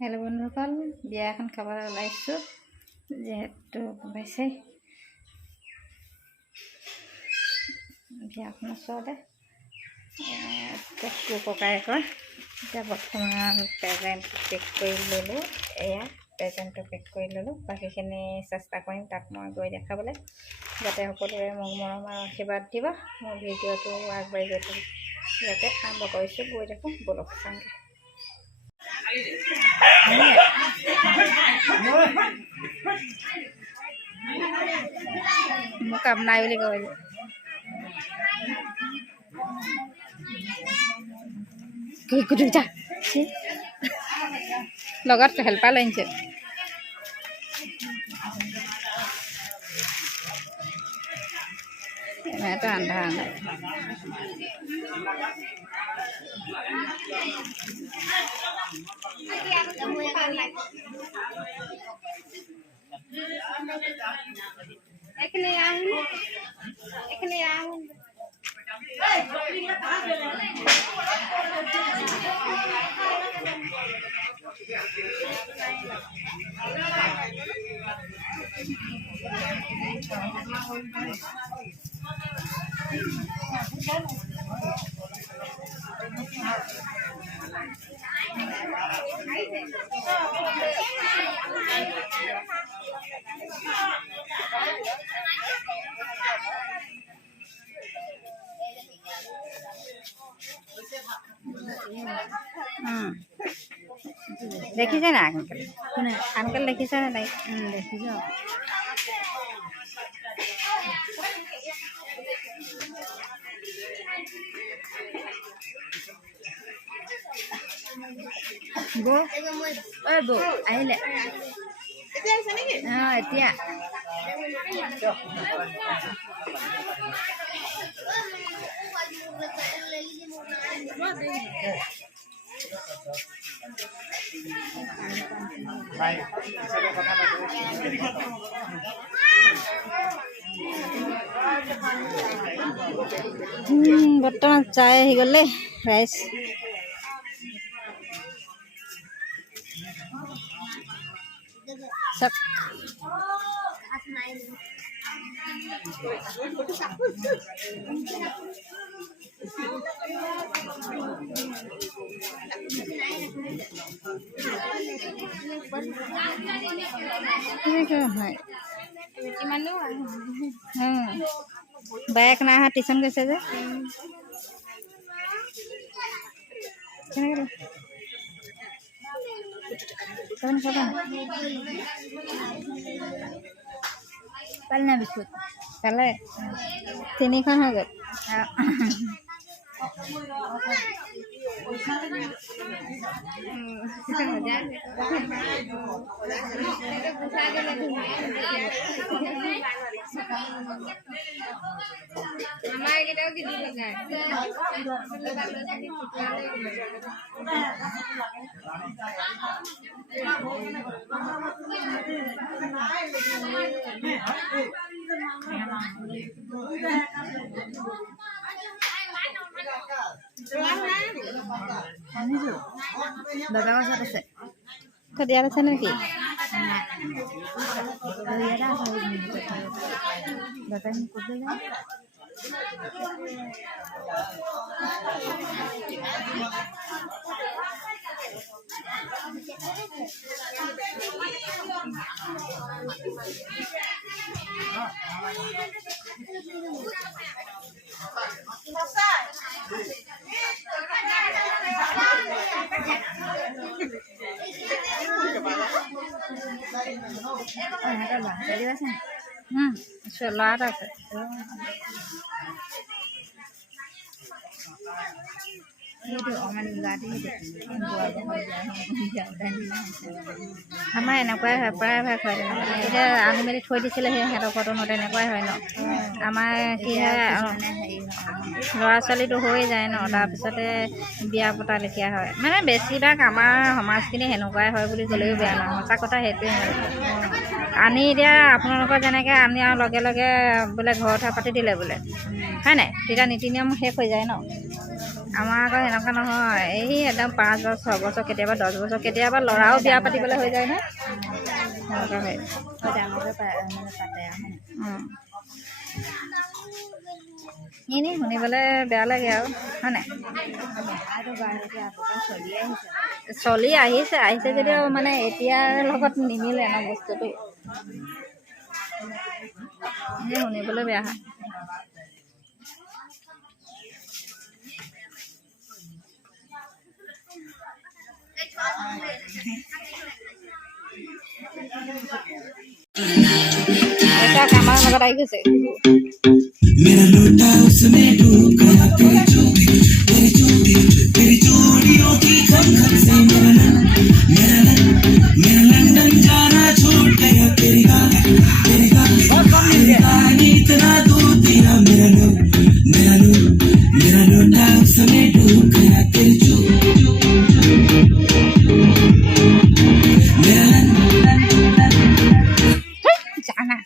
হেল্ল' বন্ধুসকল, বিয়া এখন খাবলৈ ওলাইছোঁ। যিহেতু পাইছে বিয়াখন ওচৰতে ককায়েকৰ এতিয়া বৰ্তমান প্ৰেজেণ্ট পেক কৰি ল'লোঁ। এয়া প্ৰেজেণ্টটো পেক কৰি ল'লোঁ। বাকীখিনি চেষ্টা কৰিম তাত মই গৈ দেখাবলৈ, যাতে সকলোৱে মোক মৰম আৰু আশীৰ্বাদ দিব। মোৰ ভিডিঅ'টো আগবাঢ়ি গৈ থাকক। ইয়াতে আৰম্ভ কৰিছোঁ, গৈ দেখোঁ বলক চাংগে। মোক কাম নাই বুলি কয় লগত হেল্পাৰ লৈ আনিছে। এটা আন্ধা আন্ধা এখানে আহুন দেখিছে না আঙ্কেল? আঙ্কেল দেখিছে না? তাই দেখিছ। বৌ ঐ বৌ আহিলে এতিয়া বৰ্তমান চাই আহি গ'লে ৰাইচ চব বাইক নাই অহা, টিউশ্যন গৈছে যে। পালে না বিস্কুট? পালে 3খন হৈ গ'ল। আমাৰ কেইটাও কি লগায় দাদা ওচৰত আছে। ক'ত ইয়াত আছে নেকি? দাদা ক'ত যায়? ল'ৰা এটা আছে। আমাৰ এনেকুৱাই হয়, প্ৰায়ভাগ হয় তেনেকুৱা। এতিয়া আনি মেলি থৈ দিছিলে সেই সিহঁতৰ ঘৰতো তেনেকুৱাই হয় ন। আমাৰ কি হয়, ল'ৰা ছোৱালীটো হৈ যায় ন, তাৰপিছতে বিয়া পতা লেখীয়া হয়। মানে বেছিভাগ আমাৰ সমাজখিনি সেনেকুৱাই হয় বুলি ক'লেও বেয়া নহয়। সঁচা কথা সেইটোৱে হয়। আনি এতিয়া আপোনালোকৰ যেনেকৈ আনি আৰু লগে লগে বোলে ঘৰতে পাতি দিলে বোলে, হয় নাই? তেতিয়া নীতি নিয়ম শেষ হৈ যায় ন। আমাৰ আকৌ সেনেকুৱা নহয়, এই একদম 5 বছৰ 6 বছৰ কেতিয়াবা 10 বছৰ কেতিয়াবা ল'ৰাও বিয়া পাতিবলৈ হৈ যায় নহয় সেনেকুৱা হয় ডাঙৰকৈ মানে পাতে এনেই শুনিবলৈ বেয়া লাগে আৰু হয় নাই চলি আহিছে যদিও মানে এতিয়াৰ লগত নিমিলে ন বস্তুটো এনেই শুনিবলৈ বেয়া হয় এটা কামাৰ লগত আহি গৈছে मेरा लोटा उसमें डूब गया तेरी चूड़ियों की खनखन से मेरा लंदन जाना छूट गया तेरी कहानी इतना दूर दिया मेरा लोटा उसमें डूब गया तेरी जाना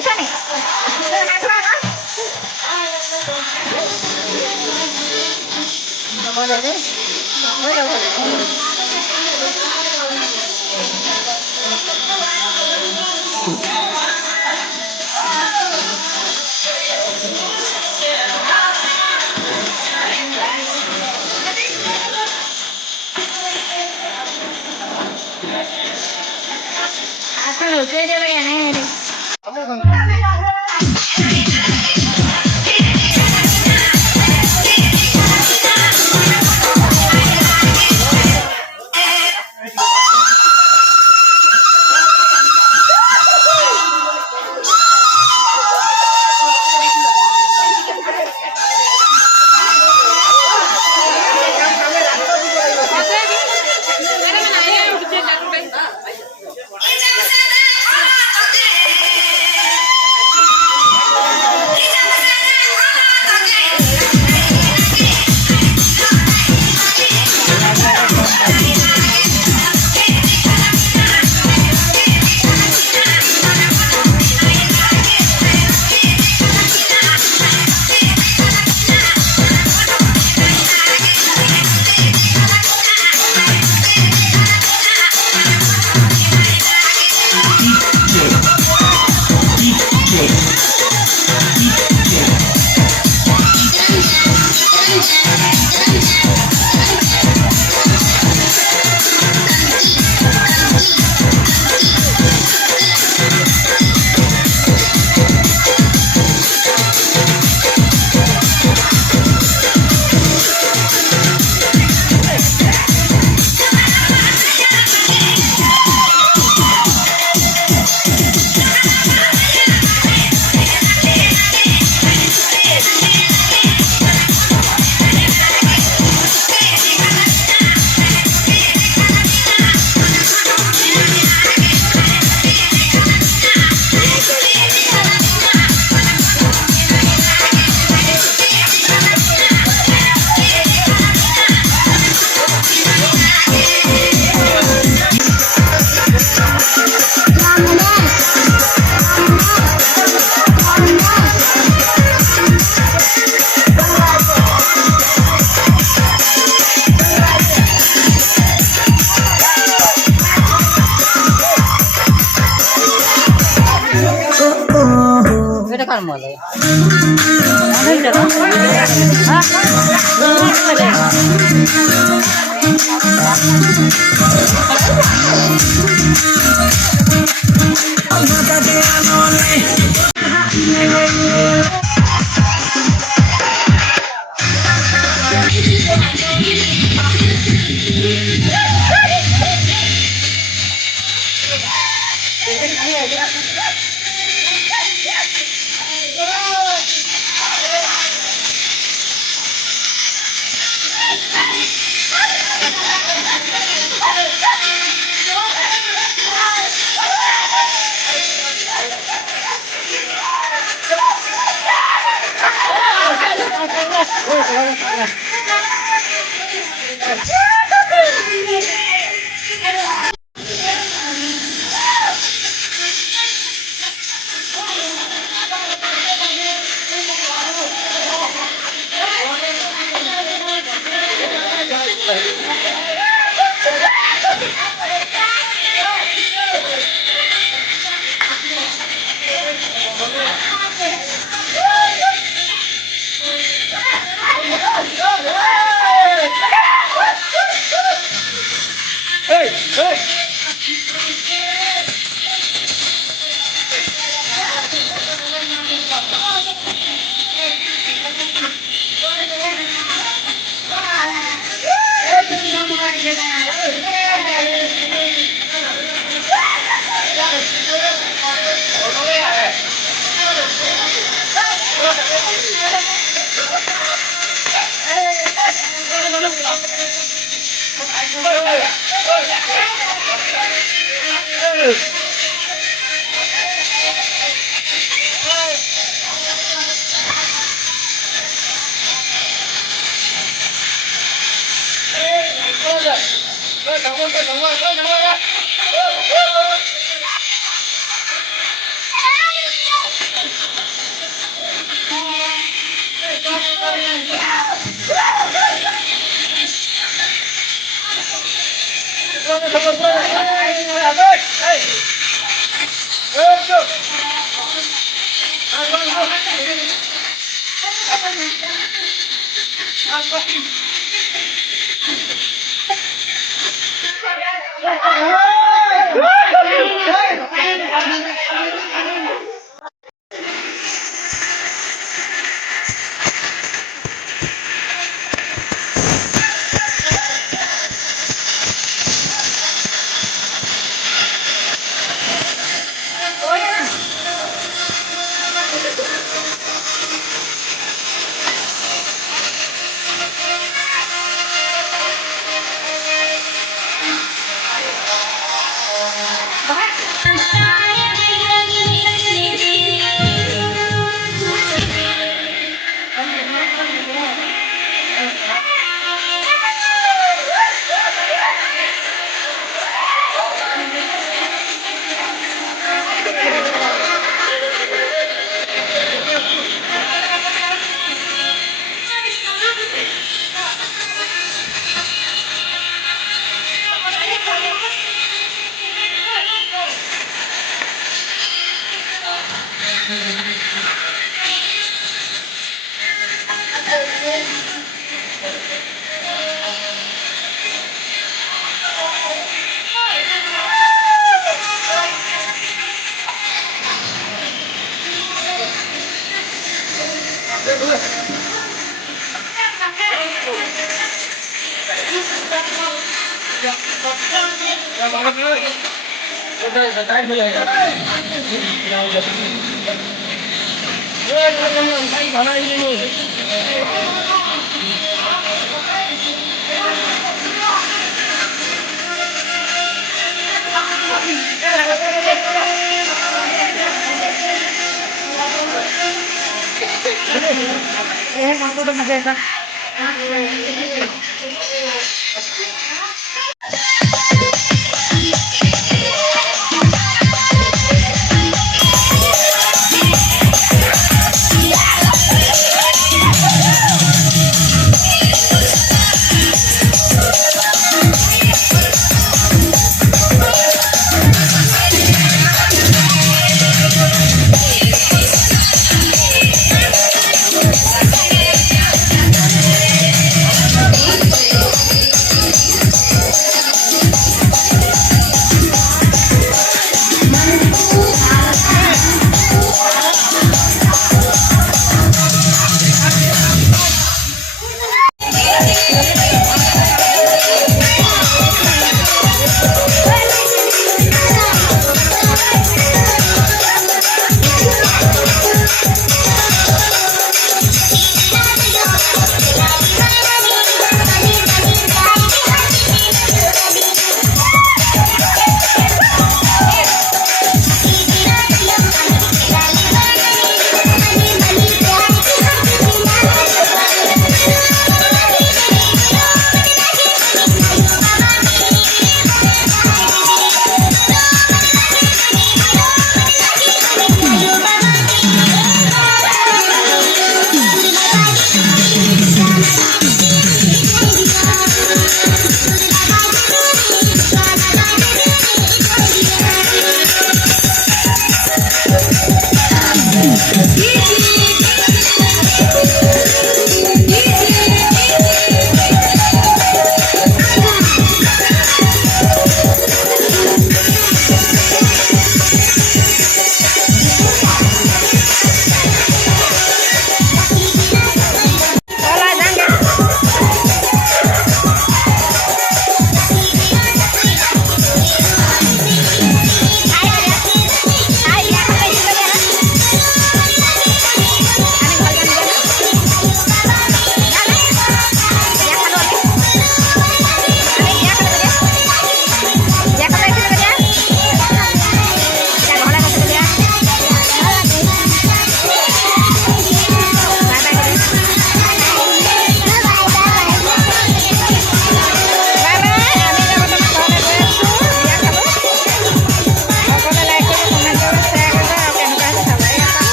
খাইছা নি এটা কার মাল